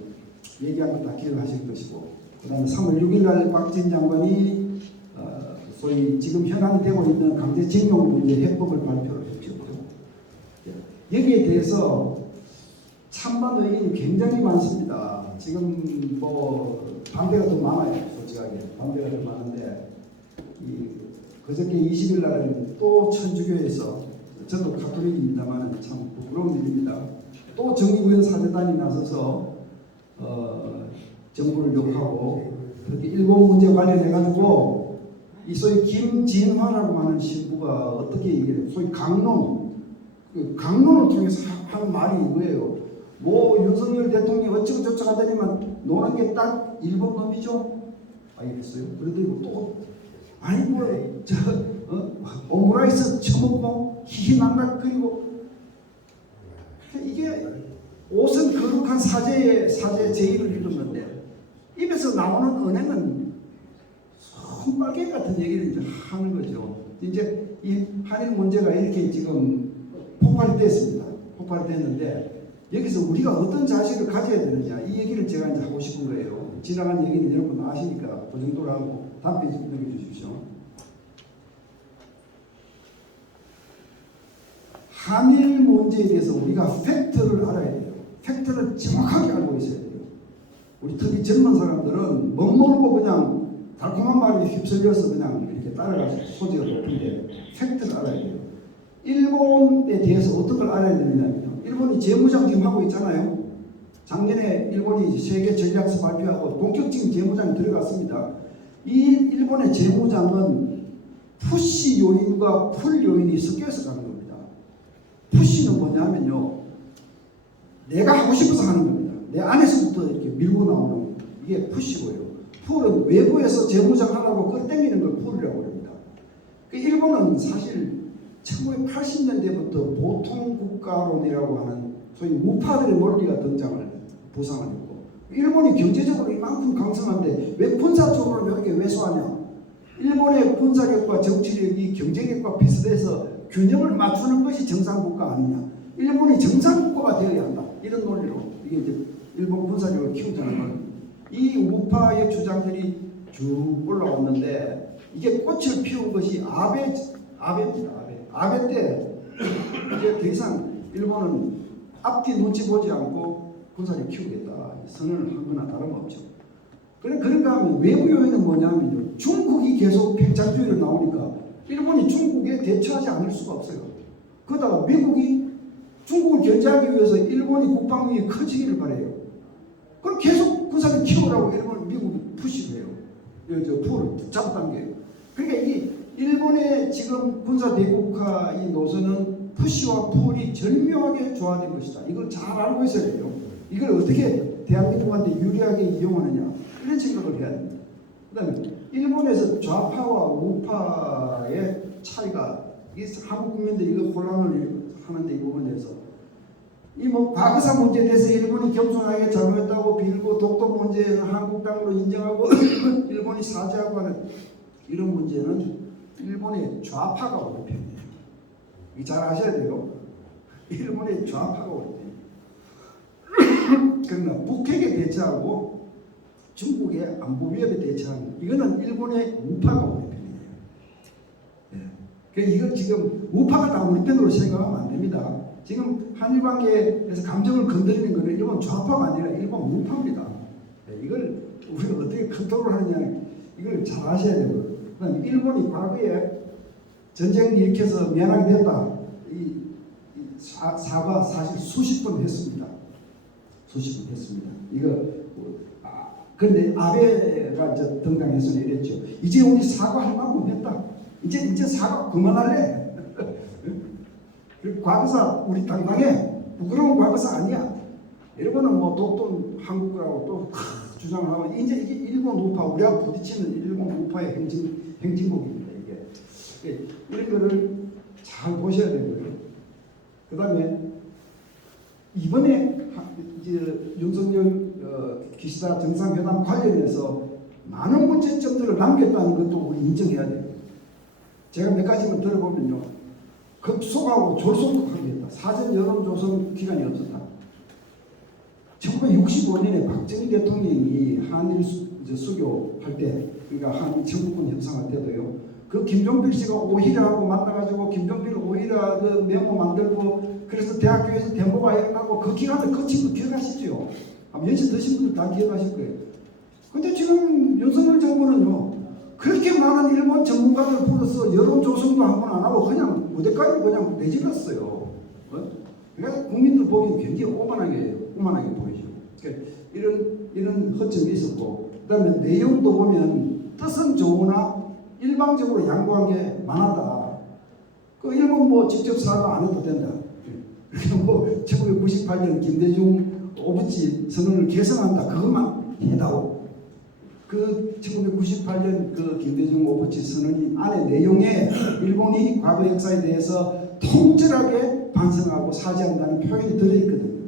얘기한 거 다 기억하실 것이고, 그 다음에 3월 6일 날 박진 장관이 소위 지금 현안되고 있는 강제징용 문제 해법을 발표를 했죠. 여기에 대해서 찬반 의견이 굉장히 많습니다. 지금 뭐 반대가 더 많아요. 솔직하게 반대가 더 많은데, 그저께 20일 날은 또 천주교에서, 저도 가톨릭입니다만 참 부끄러운 일입니다, 또 정의구현 사제단이 나서서 정부를 욕하고, 그렇게 일본 문제 관련해가지고 이 소위 김진화라고 하는 신부가 어떻게 얘기해요? 소위 강론을 통해서 하는 말이 이거예요. 뭐 윤석열 대통령이 어쩌고 저쩌고 하더니만 노는 게 딱 일본 놈이죠? 알겠어요? 그래도 또 아니 오므라이스 처먹고 히히낙낙 그리고 이게 옷은 거룩한 사제 제의를 이루는데 입에서 나오는 언행은 손빨개 같은 얘기를 이제 하는 거죠. 이제 이 한일 문제가 이렇게 지금 폭발이 됐습니다. 폭발이 됐는데 여기서 우리가 어떤 자세를 가져야 되느냐 이 얘기를 제가 이제 하고 싶은 거예요. 지나간 얘기는 여러분 아시니까 그 정도로 하고 다음 페이지 넘겨주십시오. 한일 문제에 대해서 우리가 팩트를 알아야 돼요. 팩트를 정확하게 알고 있어야 돼요. 우리 특히 젊은 사람들은 못 모르고 그냥 달콤한 말에 휩쓸려서 그냥 이렇게 따라갈 소지가 높은데 팩트를 알아야 돼요. 일본에 대해서 어떤 걸 알아야 되느냐면요. 일본이 재무장 지금 하고 있잖아요. 작년에 일본이 세계 전략서 발표하고 본격적인 재무장이 들어갔습니다. 이 일본의 재무장은 푸시 요인과 풀 요인이 섞여서 가는 겁니다. 푸시는 뭐냐면요. 내가 하고 싶어서 하는 겁니다. 내 안에서부터 이렇게 밀고 나오는 이게 푸시고요. 풀은 외부에서 재무장 하라고 끌어당기는 걸 풀이라고 합니다. 일본은 사실 1980년대부터 보통 국가론이라고 하는 소위 우파들의 논리가 등장을 부상하고 일본이 경제적으로 이만큼 강성한데 왜 군사적으로 이렇게 왜소하냐? 일본의 군사력과 정치력이 경제력과 비슷해서 균형을 맞추는 것이 정상국가 아니냐? 일본이 정상국가가 되어야 한다. 이런 논리로 이게 이제 일본 군사력을 키우자는 이 우파의 주장들이 쭉 올라왔는데 이게 꽃을 피운 것이 아베입니다. 아베 때 이제 더 이상 일본은 앞뒤 눈치 보지 않고 군사력 키우겠다 선언을 한 거나 다름없죠. 그런가 하면 외부 요인은 뭐냐면요. 중국이 계속 팽창주의로 나오니까 일본이 중국에 대처하지 않을 수가 없어요. 그러다가 미국이 중국을 견제하기 위해서 일본이 국방력이 커지기를 바래요. 그럼 계속 군사력 키우라고 미국이 푸시를 해요. 풀을 잡아당겨요. 그러니까 이 일본의 지금 군사 대국화 이 노선은 푸시와 풀이 절묘하게 조화된 것이다. 이걸 잘 알고 있어야 돼요. 이걸 어떻게 대한민국한테 유리하게 이용하느냐 이런 생각을 해야 됩니다. 그다음에 일본에서 좌파와 우파의 차이가 이 한국 국민들이 이거 혼란을 하는데 이 부분에 대해서 이 뭐 과거사 문제에 대해서 일본이 겸손하게 잘못했다고 빌고 독도 문제는 한국 땅으로 인정하고 일본이 사죄하고 하는 이런 문제는 일본의 좌파가 오는 편이에요. 이 잘 아셔야 돼요. 일본의 좌파가 오는 편이에요. 그러나 북핵에 대처하고 중국의 안보 위협에 대처하는 이거는 일본의 우파가 오는 편이에요. 그러니까 이건 지금 우파가 다 우리 편으로 생각하면 안 됩니다. 지금 한일 관계에서 감정을 건드리는 것은 일본 좌파가 아니라 일본 우파입니다. 이걸 우리가 어떻게 컨트롤하느냐 이걸 잘 아셔야 되고요. 그다음에 일본이 과거에 전쟁을 일으켜서 미안하게 됐다. 이 사과 사실 수십 번 했습니다. 수십 번 했습니다. 그런데 아베가 이제 등장해서 이랬죠. 이제 우리 사과할 만큼 했다. 이제 사과 그만할래. 과거사 우리 당당해. 부끄러운 과거사 아니야. 일본은 뭐 독도 한국이라고 또 주장을 하고 이제 이게 일본 우파 우리하고 부딪히는 일본 우파의 행진곡입니다. 이게 이런 거를 잘 보셔야 되고요. 그다음에 이번에 이제 윤석열 기시다 정상회담 관련해서 많은 문제점들을 남겼다는 것도 우리 인정해야 돼요. 제가 몇 가지만 들어보면요. 급속하고 졸속하게 했다. 사전 여론조성 기간이 없었다. 1965년에 박정희 대통령이 한일 수교할 때, 그러니까 한일 청구권 협상할 때도요. 그 김종필 씨가 오히려하고 만나가지고 김종필 오히려 그 메모 만들고 그래서 대학교에서 대모가 일어나고 그 기간을 거친 거 기억하시죠? 연세 드신 분들 다 기억하실 거예요. 근데 지금 윤석열 정부는요. 그렇게 많은 일본 전문가들 불러서 여론 조성도 한 번 안 하고 그냥 무대까지 그냥 내질렀어요. 그러니까 국민들 보기 굉장히 오만하게 보이죠. 그러니까 이런 허점이 있었고, 그다음에 내용도 보면 뜻은 좋으나 일방적으로 양보한 게 많았다. 그 일본 뭐 직접 사과 안 해도 된다. 그러니까 뭐 1998년 김대중 오부치 선언을 개성한다. 그것만 해다오. 그 1998년 그 김대중 오부치 선언이 안에 내용에 일본이 과거 역사에 대해서 통절하게 반성하고 사죄한다는 표현이 들어있거든요.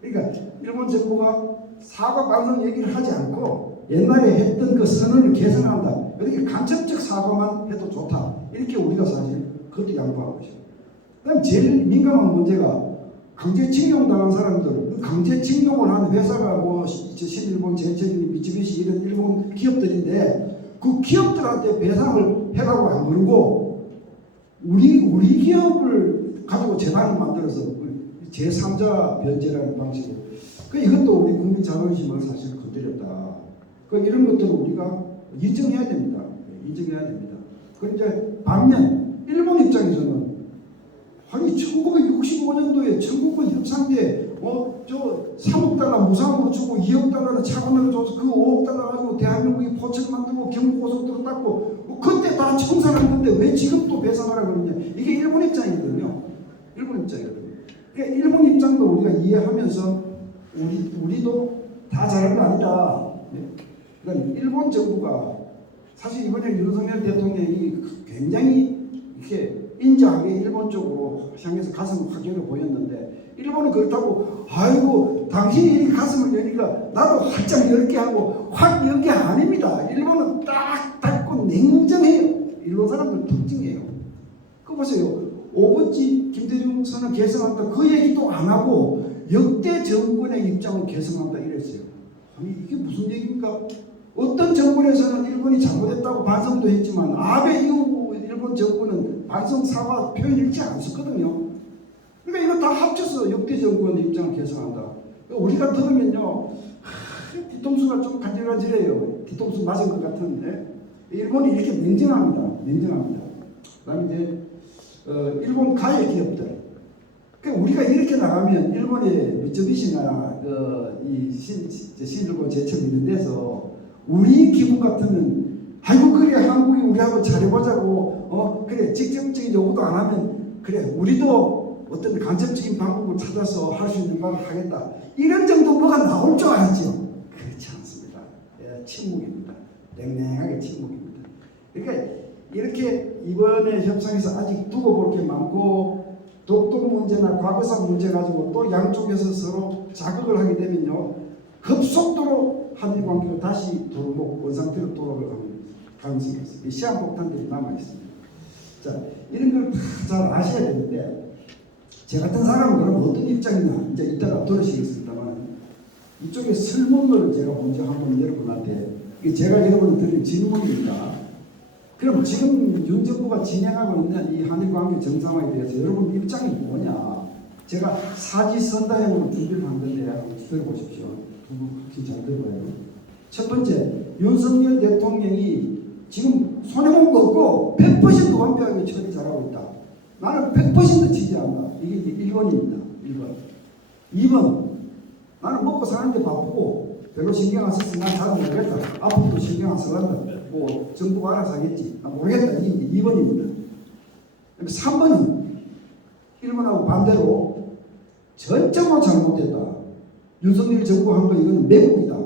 그러니까 일본 정부가 사과 방송 얘기를 하지 않고 옛날에 했던 그 선언을 개선한다. 이렇게 간접적 사과만 해도 좋다. 이렇게 우리가 사실 그것도 양보한 것이죠. 그다음 제일 민감한 문제가 강제징용 당한 사람들, 강제징용을 한 회사가 뭐 신일본, 제철인, 미쯔비시 이런 일본 기업들인데 그 기업들한테 배상을 해라고 안 그러고 우리 기업을 가지고 재단을 만들어서 제3자 변제라는 방식으로 이것도 우리 국민 자존심을 사실 건드렸다. 이런 것들을 우리가 인정해야 됩니다. 인정해야 됩니다. 그런데 반면 일본 입장에서는 아니 1965년도에 청구권 협상 때 저 3억 달러 무상으로 주고 2억 달러를 차관으로 줘서 그 5억 달러 가지고 대한민국이 포천 만들고 경부고속도로 닦고 그때 다 청산한 건데 왜 지금 또 배상하라 그러냐. 이게 일본 입장이거든요. 일본 입장이거든요. 그러니까 일본 입장도 우리가 이해하면서 우리도 다 잘한 거 아니다. 그러니까 일본 정부가 사실 이번에 윤석열 대통령이 굉장히 이렇게 인자하게 일본 쪽으로 향해서 가슴을 확 열어 보였는데 일본은 그렇다고 아이고 당신이 이렇게 가슴을 여니까 나도 활짝 열게 하고 확 열게 아닙니다. 일본은 딱 닫고 냉정해요. 일본 사람들 특징이에요. 그거 보세요. 오버치 김대중 선언 개성한다 그 얘기도 안 하고 역대 정권의 입장을 개성한다 이랬어요. 아니 이게 무슨 얘기입니까? 어떤 정권에서는 일본이 잘못했다고 반성도 했지만 아베 이후 일본 정권은 반성 사과 표현 읽지 않았거든요. 그러니까 이거 다 합쳐서 역대 정권의 입장을 개성한다. 우리가 들으면요 뒤통수가 좀 간질간질해요. 뒤통수 맞은 것 같은데 일본이 이렇게 냉정합니다. 냉정합니다. 그다음에 이제 일본 가해 기업들. 그러니까 우리가 이렇게 나가면 일본의 미쯔비시나 이 신일본 제철 이런 데서 우리 기분 같으면 아이고 그래 한국이 우리하고 잘해보자고 그래 직접적인 요구도 안 하면 그래 우리도 어떤 간접적인 방법을 찾아서 할 수 있는 걸 하겠다. 이런 정도 뭐가 나올 줄 알았죠. 그렇지 않습니다. 침묵입니다. 냉랭하게 침묵입니다. 그러니까 이렇게 이번에 협상에서 아직 두고 볼 게 많고 독도 문제나 과거사 문제 가지고 또 양쪽에서 서로 자극을 하게 되면요 급속도로 한일 관계가 다시 원상태로 돌아갈 가능성이 있습니다. 시한폭탄들이 남아 있습니다. 자 이런 걸 잘 아셔야 되는데 제 같은 사람은 그럼 어떤 입장이냐 이제 이따가 들으시겠습니다만 이쪽에 설문을 제가 먼저 한번 여러분한테 이게 제가 여러분한테 드린 질문입니다. 그럼 지금 윤 정부가 진행하고 있는 이 한일 관계 정상화에 대해서 여러분 입장이 뭐냐? 제가 사지선다형으로 준비를 한 건데 한번 들어보십시오. 두 분 잘 들어봐요. 첫 번째, 윤석열 대통령이 지금 손해본 거 없고 100% 완벽하게 처리 잘하고 있다. 나는 100% 지지한다. 이게 이제 1번입니다. 1번. 2번, 나는 먹고 사는데 바쁘고 별로 신경 안 써서 난 잘 모르겠다. 앞으로도 신경 안 쓸란다. 뭐 정부가 알아서 하겠지. 난 모르겠다. 이게 2번입니다. 3번은 1번하고 반대로 전적으로 잘못됐다. 윤석열 정부가 한 거 이거는 매국이다.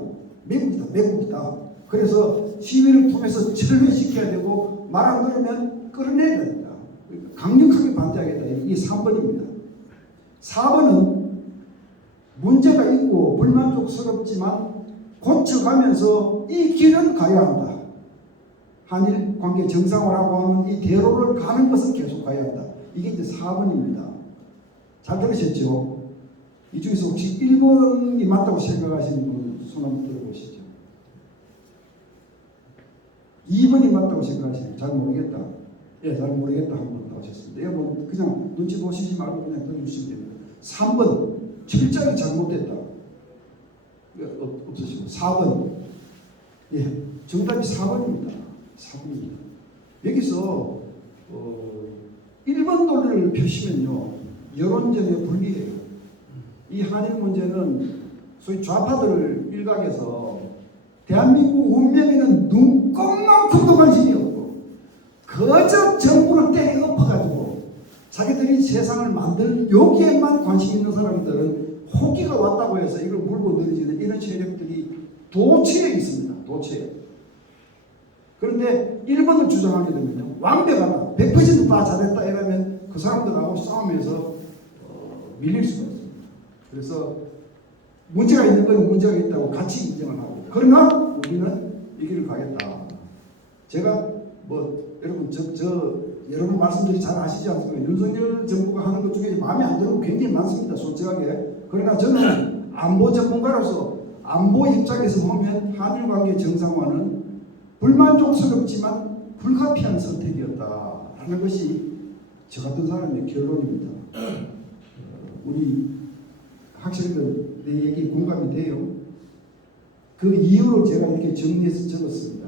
매국이다. 그래서 시위를 통해서 철회시켜야 되고 말 안 들으면 끌어내야 된다. 강력하게 반대하겠다. 이게 3번입니다. 4번은 문제가 있고 불만족스럽지만 고쳐가면서 이 길은 가야 한다. 한일 관계 정상화라고 하는 이 대로를 가는 것은 계속 가야 한다. 이게 이제 4번입니다. 잘 들으셨죠? 이 중에서 혹시 1번이 맞다고 생각하시는 분 손 한번 들어보시죠. 2번이 맞다고 생각하시는 잘 모르겠다. 예, 잘 모르겠다 한 번 나오셨습니다. 예, 뭐 그냥 눈치 보시지 말고 그냥 들어주시면 됩니다. 3번 철저하게 잘못됐다. 없으시고 4번 예, 정답이 4번입니다. 4번입니다. 여기서 1번 논리를 펴시면요 여론전에 불리해요. 이 한일 문제는 소위 좌파들 일각에서 대한민국 운명에는 눈꼽만큼도 관심이 없고 거저 정부를 때려 엎어가지고 자기들이 세상을 만들 여기에만 관심 있는 사람들은 호기가 왔다고 해서 이걸 물고 늘어지는 이런 세력들이 도처에 있습니다. 도처에. 그런데 1번을 주장하게 되면요 완벽하다 100% 다 잘했다 이러면 그 사람들하고 싸우면서 밀릴 수가 있습니다. 그래서 문제가 있는 건 문제가 있다고 같이 인정을 하고, 그러나 우리는 이 길을 가겠다. 제가 뭐 여러분 여러분 말씀들이 잘 아시지 않습니까? 윤석열 정부가 하는 것 중에 마음에 안 드는 거 굉장히 많습니다. 솔직하게. 그러나 저는 안보 전문가로서 안보 입장에서 보면 한일 관계 정상화는 불만족스럽지만 불가피한 선택이었다라는 것이 저 같은 사람의 결론입니다. 우리 학생들 내 얘기 공감이 돼요. 그 이유를 제가 이렇게 정리해서 적었습니다.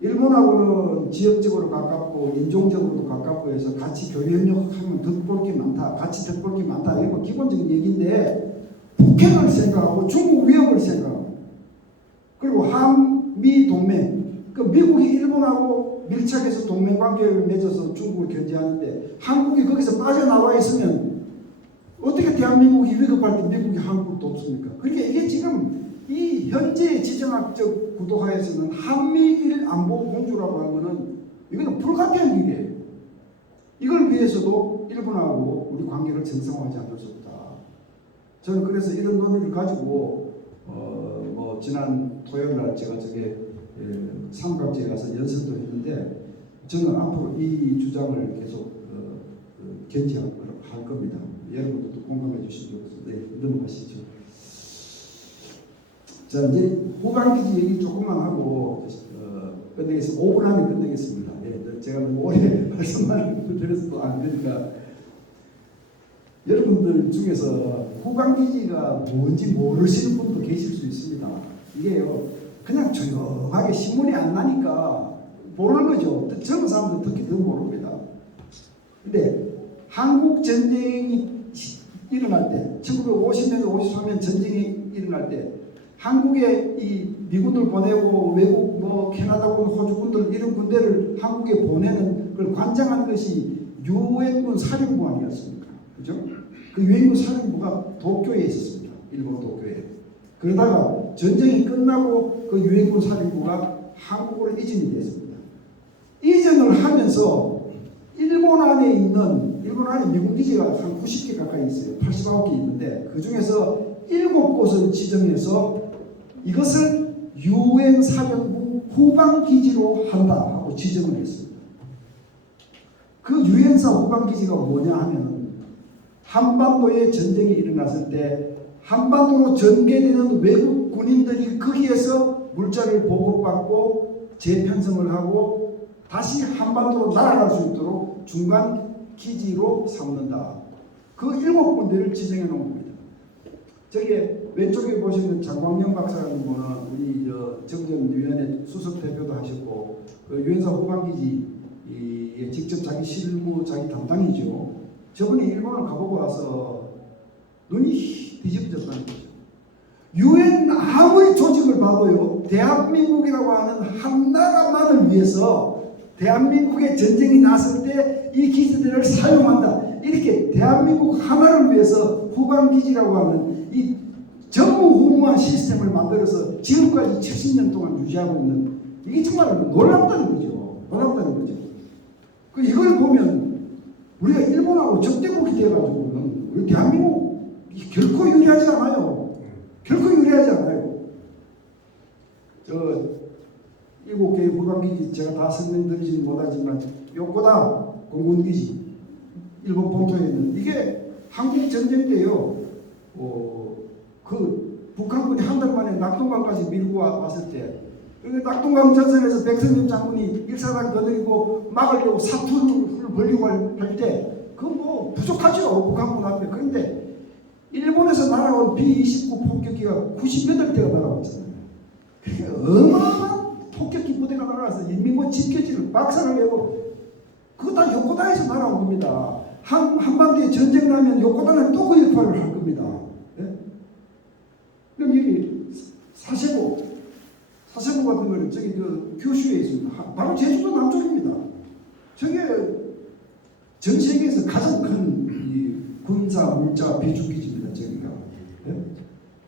일본하고는 지역적으로 가깝고 인종적으로도 가깝고 해서 같이 교류 협력하면 득볼 게 많다. 같이 득볼 게 많다. 이거 기본적인 얘기인데 북핵을 생각하고 중국 위협을 생각하고 그리고 한미 동맹 그 미국이 일본하고 밀착해서 동맹 관계를 맺어서 중국을 견제하는데 한국이 거기서 빠져나와 있으면 어떻게 대한민국이 위급할 때 미국이 한국을 돕습니까? 그러니까 이게 지금 이 현재 지정학적 구도하에서는 한미일 안보 공조라고 하면은 이거는 불가피한 일이에요. 이걸 위해서도 일본하고 우리 관계를 정상화하지 않을 수 없다. 저는 그래서 이런 논의를 가지고 뭐 지난 토요일 날 제가 저게 삼각지에 가서 연설도 했는데 저는 앞으로 이 주장을 계속 견지할 겁니다. 여러분들도 공감해 주시면 좋겠습니다. 네, 넘어가시죠. 자, 이제 후반기지 얘기 조금만 하고 끝내겠습니다. 5분 안에 끝내겠습니다. 예, 제가 너무 오래 말씀만 드려서도 안 되니까 여러분들 중에서 후반기지가 뭔지 모르시는 분도 계실 수 있습니다. 이게요, 그냥 조용하게 신문이 안 나니까 모르는 거죠. 젊은 사람들 특히 더 모릅니다. 근데 한국 전쟁이 일어날 때, 1950년에서 53년 전쟁이 일어날 때 한국에 이 미군들 보내고 외국 뭐 캐나다군, 호주군들 이런 군대를 한국에 보내는 걸 관장한 것이 유엔군 사령부 아니었습니까? 그죠? 그 유엔군 사령부가 도쿄에 있었습니다. 일본 도쿄에. 그러다가 전쟁이 끝나고 그 유엔군 사령부가 한국으로 이전이 됐습니다. 이전을 하면서 일본 안에 미군 기지가 한 90개 가까이 있어요. 89개 있는데 그 중에서 7곳을 지정해서 이것을 유엔 사령부 후방 기지로 한다 하고 지정을 했습니다. 그 유엔사 후방 기지가 뭐냐 하면 한반도에 전쟁이 일어났을 때 한반도로 전개되는 외국 군인들이 거기에서 물자를 보급받고 재편성을 하고 다시 한반도로 날아갈 수 있도록 중간 기지로 삼는다. 그 7군데를 지정해 놓은 겁니다. 저기 왼쪽에 보시는 장광영 박사라는 분은 우리 정전위원회 수석 대표도 하셨고 그 유엔사 후방기지에 직접 자기 실무 자기 담당이죠. 저분이 일본을 가보고 와서 눈이 뒤집어졌다는 거죠. 유엔 아무리 조직을 봐도요, 대한민국이라고 하는 한 나라만을 위해서 대한민국의 전쟁이 났을 때 이 기지들을 사용한다. 이렇게 대한민국 하나를 위해서 후방기지라고 하는 이 전무후무한 시스템을 만들어서 지금까지 70년 동안 유지하고 있는 이게 정말 놀랍다는 거죠. 놀랍다는 거죠. 이걸 보면 우리가 일본하고 적대국이 돼가지고는 우리 대한민국 결코 유리하지 않아요. 결코 유리하지 않아요. 저 7개의 후방기지 제가 다 설명드리지 못하지만 요코다 공군기지 일본 본토에 있는 이게 한국 전쟁 때요. 그 북한군이 한 달 만에 낙동강까지 밀고 왔을 때 낙동강 전선에서 백선엽 장군이 일사단 거느리고 막으려고 사투를 벌리고 할 때 그건 뭐 부족하죠. 북한군 앞에. 그런데 일본에서 날아온 B-29 폭격기가 98대가 날아왔잖아요. 어마어마한 폭격기 부대가 날아와서 인민군 집결지를 박살을 내고 그거 다 요코다에서 날아온 겁니다. 한반도에 전쟁 나면 요코다는 또 그 역할을 할 겁니다. 네? 그럼 여기 사세보 같은 거는 저기 규슈에 있습니다. 바로 제주도 남쪽입니다. 저게 전 세계에서 가장 큰 이 군사 물자 비축기지입니다. 저기가. 네?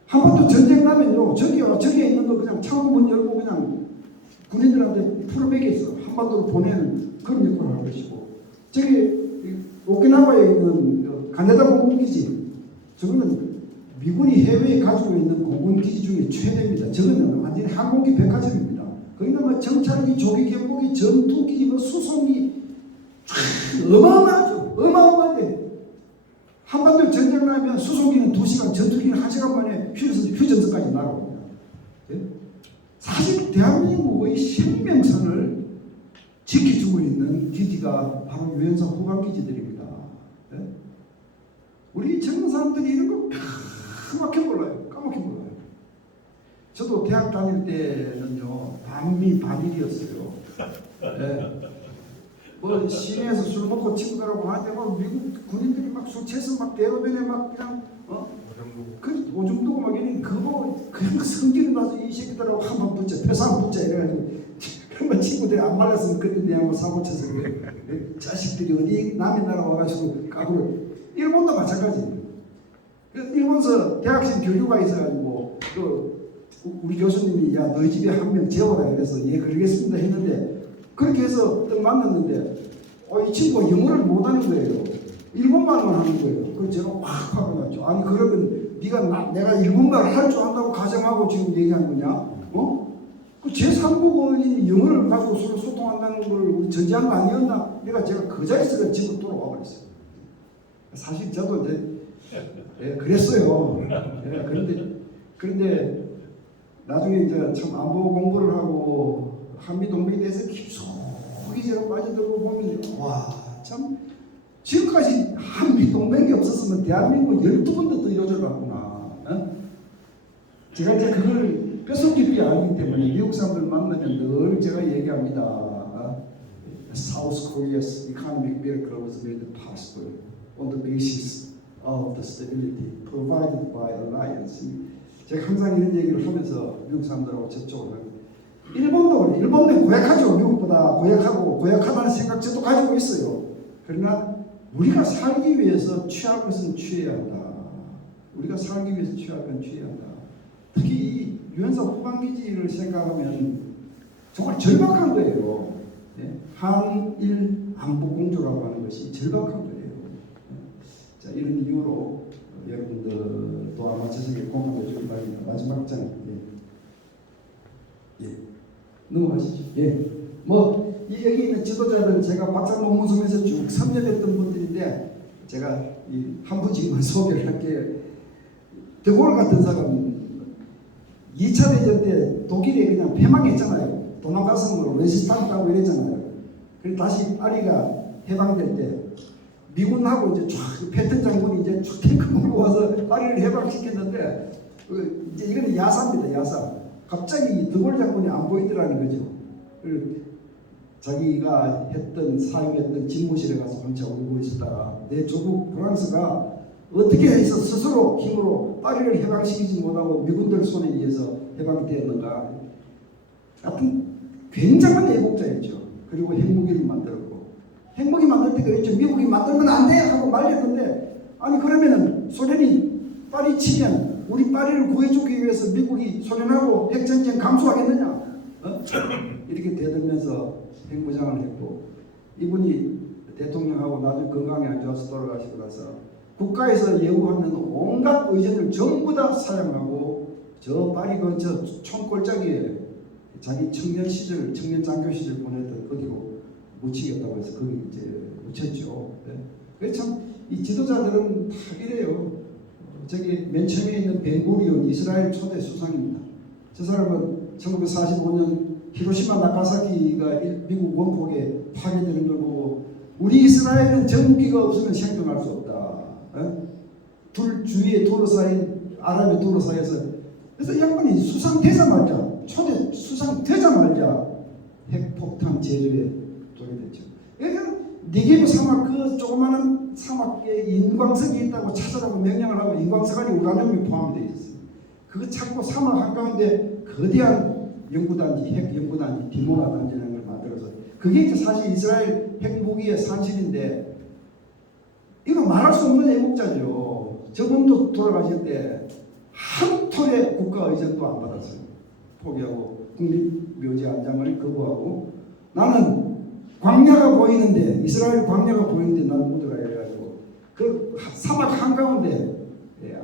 한반도 전쟁 나면요, 저기에 있는 거 그냥 창문 열고 그냥 군인들한테 풀어매겨서 한반도로 보내는 그런 역할을 할 것이고, 저기 오키나와에 있는 가네다 공군기지, 저거는 미군이 해외에 가지고 있는 공군 기지 중에 최대입니다. 저거는 완전히 항공기 백화점입니다. 그러니까 뭐 정찰기, 조기 경보기, 전투기, 뭐 수송기 어마어마하죠. 어마어마한데 한반도 전쟁 나면 수송기는 2시간, 전투기는 1시간 만에 휴전선까지 날아옵니다. 예? 사실 대한민국의 생명선을 지켜주고 있는 기지가 바로 유엔사 후방 기지들입니다. 예? 우리 젊은 사람들이 이런 거 까맣게 몰라요. 까맣게 몰라요. 저도 대학 다닐 때는요 반일이었어요. 예. 뭐 시내에서 술 먹고 친구들하고 하는데 뭐 미국 군인들이 막 술 취해서 막 대로변에 막 그냥 그 오줌 두고 막 이러니 그거 그냥 성질을 나서 이 새끼들하고 한번 붙자 표상 붙자 이래가지고 그러면 친구들이 안 말렸으면 그때 내하고 사고 쳐서 자식들이 어디 남의 나라 와가지고 까불어. 일본도 마찬가지. 일본서 대학생 교류가 있어가지고 그 우리 교수님이 야 너희 집에 한 명 재워라 그래서 예 그러겠습니다 했는데 그렇게 해서 딱 만났는데 이 친구가 영어를 못하는 거예요. 일본말만 하는 거예요. 그래서 제가 확 화가 났죠. 아니 그러면 네가 내가 일본말 할 줄 안다고 가정하고 지금 얘기한 거냐? 어? 그 제3국어인 영어를 가지고 서로 소통한다는 걸 우리 전제한 거 아니었나? 제가 그 자리에서 집으로 돌아와 버렸어요. 사실 저도 이제 예, 그랬어요. 예, 그런데 나중에 이제 참 안보 공부를 하고 한미 동맹에 대해서 깊숙이 제가 빠져들고 보면 참 지금까지 한미 동맹이 없었으면 대한민국 12번도 더 요절했구나. 어? 제가 이제 그걸 뼛속 깊이 알기 때문에 미국 사람들 만나면 늘 제가 얘기합니다. South Korea's economic miracle was made possible on the basis of the stability provided by alliance. 제가 항상 이런 얘기를 하면서 미국 사람들하고 접촉을 합니다. 일본도 고약하죠. 미국보다 고약하다는 생각 저도 가지고 있어요. 그러나 우리가 살기 위해서 취할 것은 취해야 한다. 우리가 살기 위해서 취할 건 취해야 한다. 특히 이 유엔사 후방기지를 생각하면 정말 절박한 거예요. 한일 안보 공조라고 하는 것이 절박한 거예요. 자, 이런 이유로 여러분들도 아마 제 생각에 공감해 주길 바랍니다. 마지막 장. 예. 넘어가시죠. 예. 뭐, 이 여기 있는 지도자들은 제가 박사 논문 쓰면서 쭉 섭렵했던 분들인데, 제가 한 분씩만 소개를 할게요. 드골 같은 사람은 2차 대전 때 독일에 그냥 패망했잖아요. 도망가서 뭐 레지스탕스 하고 이랬잖아요. 그리고 다시 파리가 해방될 때, 미군하고 이제 쫙 패턴 장군이 이제 쫙 탱크 몰고 와서 파리를 해방시켰는데, 이제 이건 야사입니다, 야사. 갑자기 드골 장군이 안 보이더라는 거죠. 자기가 사용했던 집무실에 가서 혼자 울고 있었다가 내 조국 프랑스가 어떻게 해서 스스로 힘으로 파리를 해방시키지 못하고 미군들 손에 의해서 해방되었는가. 하여튼 굉장한 애국자였죠. 그리고 핵무기를 만들었고 핵무기 만들 때 그랬죠. 미국이 만들면 안 돼 하고 말렸는데 아니 그러면은 소련이 파리 치면 우리 파리를 구해주기 위해서 미국이 소련하고 핵전쟁 감수하겠느냐? 이렇게 대들면서 핵무장을 했고 이분이 대통령하고 나중에 건강이 안 좋아서 돌아가시고 나서 국가에서 예우하는 온갖 의전을 전부 다 사용하고 저 파리 근처 총골짜기에 자기 청년 장교 시절 보냈던 거기로 묻히겠다고 해서 거기 이제 묻혔죠. 그래서 참 이 지도자들은 다 이래요. 저기 맨 처음에 있는 벤구리온 이스라엘 초대 수상입니다. 저 사람은 1945년 히로시마 나가사키가 미국 원폭에 파괴되는 걸 보고 우리 이스라엘은 전기가 없으면 생존할 수 없다. 둘 주위에 둘러싸인 아랍에 둘러싸여서 그래서 이 양반이 수상되자마자 초대 수상되자마자 핵폭탄 제조에 돌입했죠. 그러니까 네게브 사막 그 조그마한 사막에 인광석이 있다고 찾아라고 명령을 하고 인광석 안에 우라늄이 포함되어 있어요. 그거 찾고 사막 한가운데 거대한 연구단지, 핵 연구단지, 디모나 단지라는 걸 만들어서 그게 이제 사실 이스라엘 핵무기의 산실인데 이거 말할 수 없는 애국자죠. 저분도 돌아가실 때 한 톨의 국가 의전도 안 받았어요. 포기하고 국립묘지 안장을 거부하고 나는 광야가 보이는데 이스라엘 광야가 보이는데 나는 못 들어가야 해가지고 그 사막 한가운데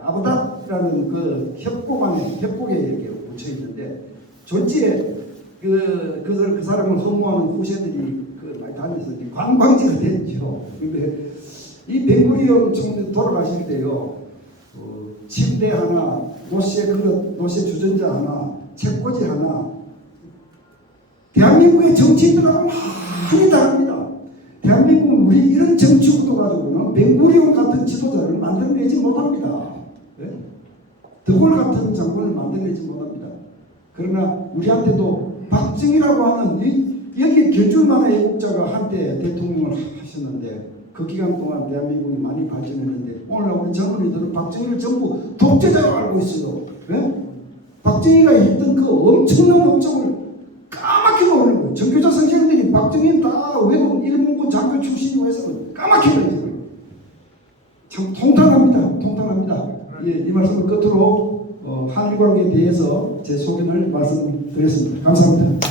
아부다 협곡이라는 그 협곡에 이렇게 묻혀 있는데 존지에 그 사람을 허무하는 후세들이 그 많이 다니면서 이제 관광지가 됐죠. 근데 이 벵구리온 총리 돌아가실 때요, 침대 하나, 노쇠 주전자 하나, 책꽂이 하나, 대한민국의 정치인들하고 많이 다릅니다. 대한민국은 우리 이런 정치 구도 가지고는 벵구리온 같은 지도자를 만들어내지 못합니다. 네? 드골 같은 장군을 만들어내지 못합니다. 그러나 우리한테도 박정희라고 하는 여기 결줄만한 애국자가 한때 대통령을 하셨는데 그 기간 동안 대한민국이 많이 발전했는데 오늘 우리 젊은이들은 박정희를 전부 독재자로 알고 있어요. 네? 박정희가 했던 그 엄청난 업적을 까맣게 모르는 거예요. 전교조 선생님들이 박정희는 다 외국 일본군 장교 출신이고 해서 까맣게 알죠. 참 통탄합니다. 예, 이 말씀을 끝으로 한일 관계에 대해서 제 소견을 말씀드렸습니다. 감사합니다.